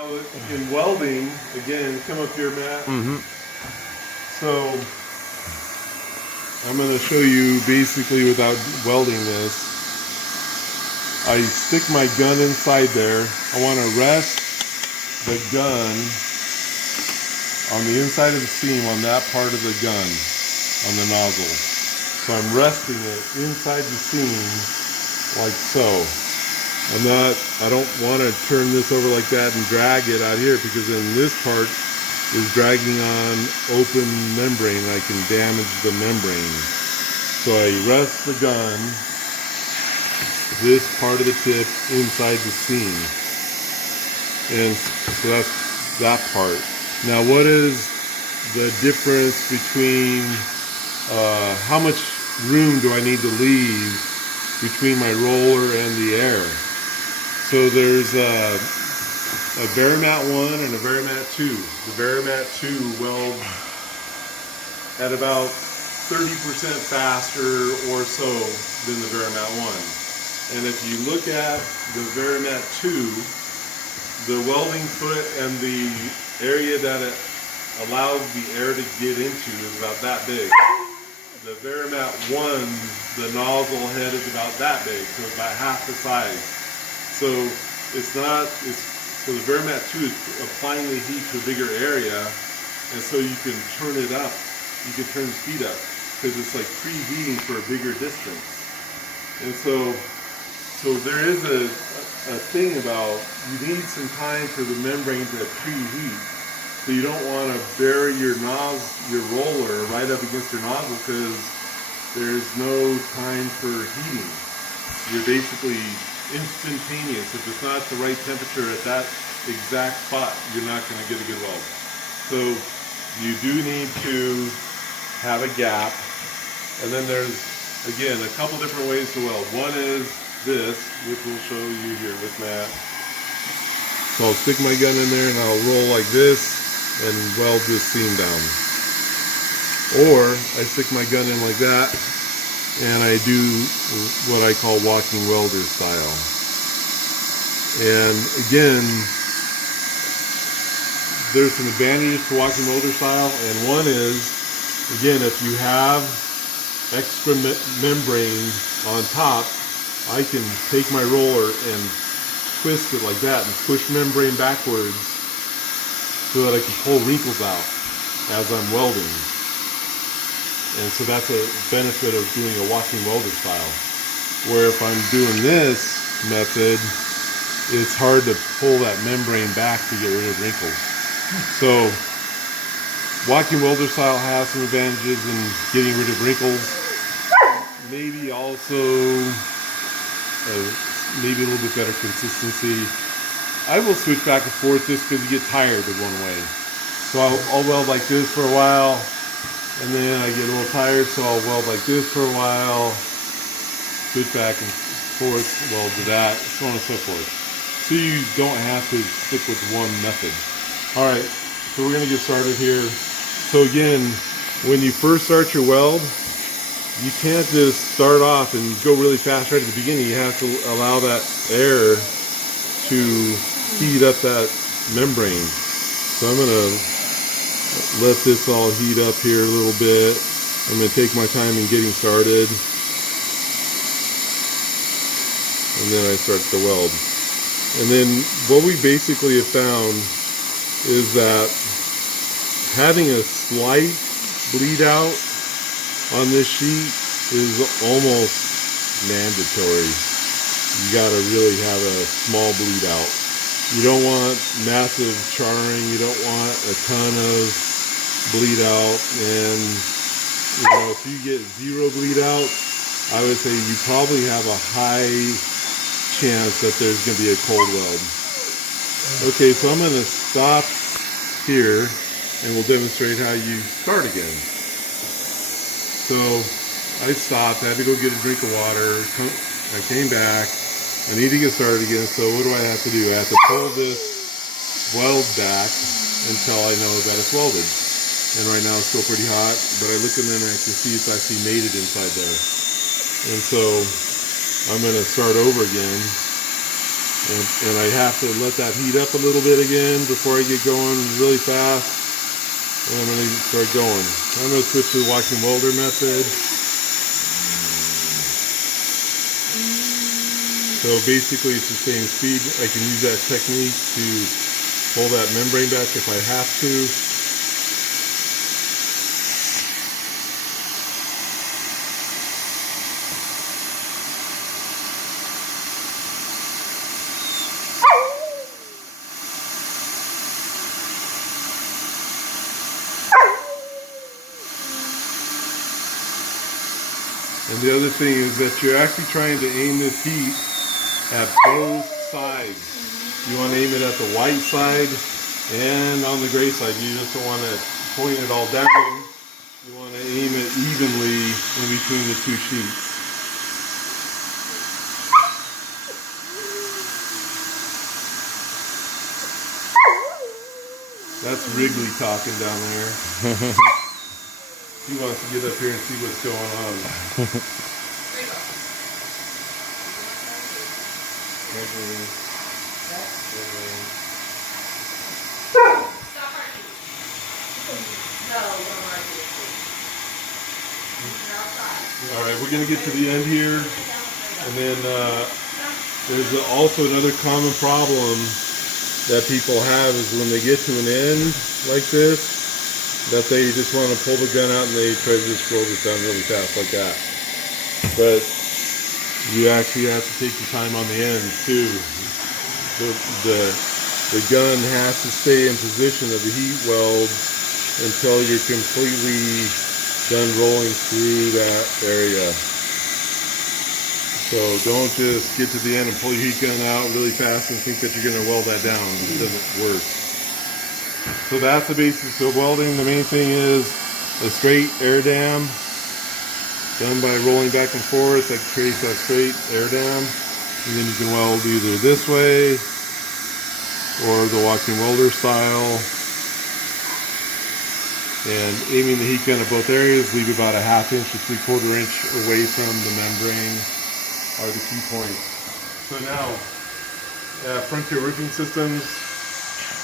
In welding, again, come up here, Matt. So I'm going to show you basically without welding this. I stick my gun inside there. I want to rest the gun on the inside of the seam on that part of the gun, on the nozzle. So I'm resting it inside the seam like so. I don't want to turn this over like that and drag it out here, because then this part is dragging on open membrane. I can damage the membrane. So I rest the gun, this part of the tip inside the seam. And so that's that part. Now what is the difference between, how much room do I need to leave between my roller and the air? So there's a Varimat 1 and a Varimat 2. The Varimat 2 welds at about 30% faster or so than the Varimat 1. And if you look at the Varimat 2, the welding foot and the area that it allows the air to get into is about that big. The Varimat 1, the nozzle head is about that big, so it's about half the size. So so the Varimat 2 is applying the heat to a bigger area, and so you can turn it up. You can turn the speed up, because it's like preheating for a bigger distance. And so there is a thing about, you need some time for the membrane to preheat. So you don't want to bury your roller right up against your nozzle, because there's no time for heating. You're basically instantaneous. If it's not the right temperature at that exact spot, you're not going to get a good weld. So you do need to have a gap. And then there's, again, a couple different ways to weld. One is this, which we'll show you here with Matt. So I'll stick my gun in there and I'll roll like this and weld this seam down. Or I stick my gun in like that and I do what I call walking welder style. And again, there's some advantages to walking welder style, and one is, again, if you have extra membrane on top, I can take my roller and twist it like that and push membrane backwards so that I can pull wrinkles out as I'm welding. And so that's a benefit of doing a walking welder style. Where if I'm doing this method, it's hard to pull that membrane back to get rid of wrinkles. So walking welder style has some advantages in getting rid of wrinkles. Maybe also maybe a little bit better consistency. I will switch back and forth just because you get tired of one way. So I'll weld like this for a while, and then I get a little tired, so I'll weld like this for a while, switch back and forth, weld to that, so on and so forth. So you don't have to stick with one method. Alright, so we're going to get started here. So again, when you first start your weld, you can't just start off and go really fast right at the beginning. You have to allow that air to heat up that membrane. So I'm going to let this all heat up here a little bit. I'm going to take my time in getting started. And then I start to weld. And then what we basically have found is that having a slight bleed out on this sheet is almost mandatory. You gotta really have a small bleed out. You don't want massive charring, you don't want a ton of bleed out, and you know, if you get zero bleed out, I would say you probably have a high chance that there's going to be a cold weld. Okay, so I'm going to stop here and we'll demonstrate how you start again. So I stopped, I had to go get a drink of water, I came back, I need to get started again, so what do I have to do? I have to pull this weld back until I know that it's welded. And right now it's still pretty hot, but I look in there and I can see it's actually mated inside there. And so I'm going to start over again. And I have to let that heat up a little bit again before I get going really fast. And I'm going to start going. I'm going to switch to the walking welder method. So basically it's the same speed. I can use that technique to pull that membrane back if I have to. And the other thing is that you're actually trying to aim this heat at both sides. You want to aim it at the white side and on the gray side. You just don't want to point it all down. You want to aim it evenly in between the two sheets. That's Wrigley talking down there. He wants to get up here and see what's going on. Alright, we're going to get to the end here. And then there's also another common problem that people have is when they get to an end like this, that they just want to pull the gun out and they try to just roll this down really fast like that. But you actually have to take your time on the ends too. The gun has to stay in position of the heat weld until you're completely done rolling through that area. So don't just get to the end and pull your heat gun out really fast and think that you're going to weld that down. It doesn't work. So that's the basics of welding. The main thing is a straight air dam done by rolling back and forth that creates that straight air dam. And then you can weld either this way or the walking welder style. And aiming the heat gun at both areas, leave about a 1/2 inch to 3/4 inch away from the membrane are the key points. So now, Frontier Roofing Systems.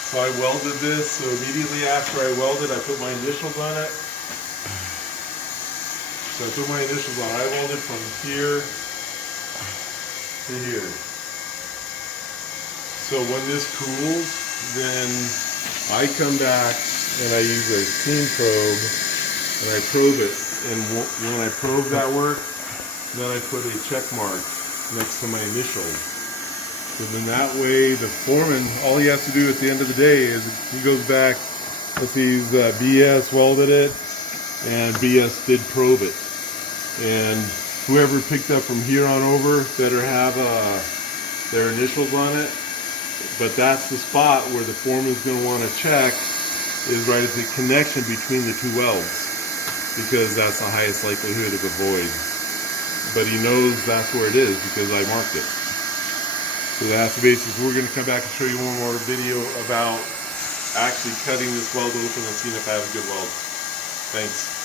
So I welded this, so immediately after I welded, I put my initials on it. So I put my initials on. I welded from here to here. So when this cools, then I come back and I use a steam probe and I probe it. And when I probe that work, then I put a check mark next to my initials. So then that way the foreman, all he has to do at the end of the day is he goes back, let's see, BS welded it and BS did probe it. And whoever picked up from here on over better have their initials on it. But that's the spot where the foreman's going to want to check is right at the connection between the two welds, because that's the highest likelihood of a void. But he knows that's where it is because I marked it. So that's the basics. We're going to come back and show you one more video about actually cutting this weld open and seeing if I have a good weld. Thanks.